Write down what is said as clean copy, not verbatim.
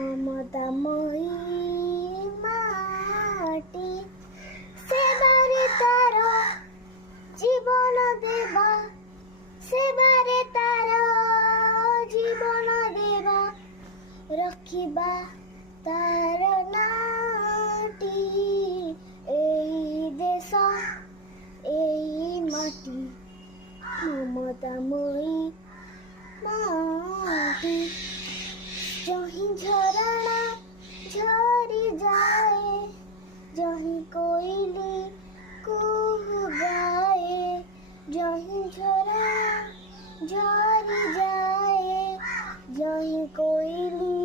ममतामयी माटी सेबारे तार जीवन देवा सेबारे तार जीवन देवा रखिबा तार नाटी एई देश एई माटी ममतामयी माटी जहीं झरना झरी जाए जहीं कोयली कुहू गाए जहीं झरना झरी जाए जहीं कोयली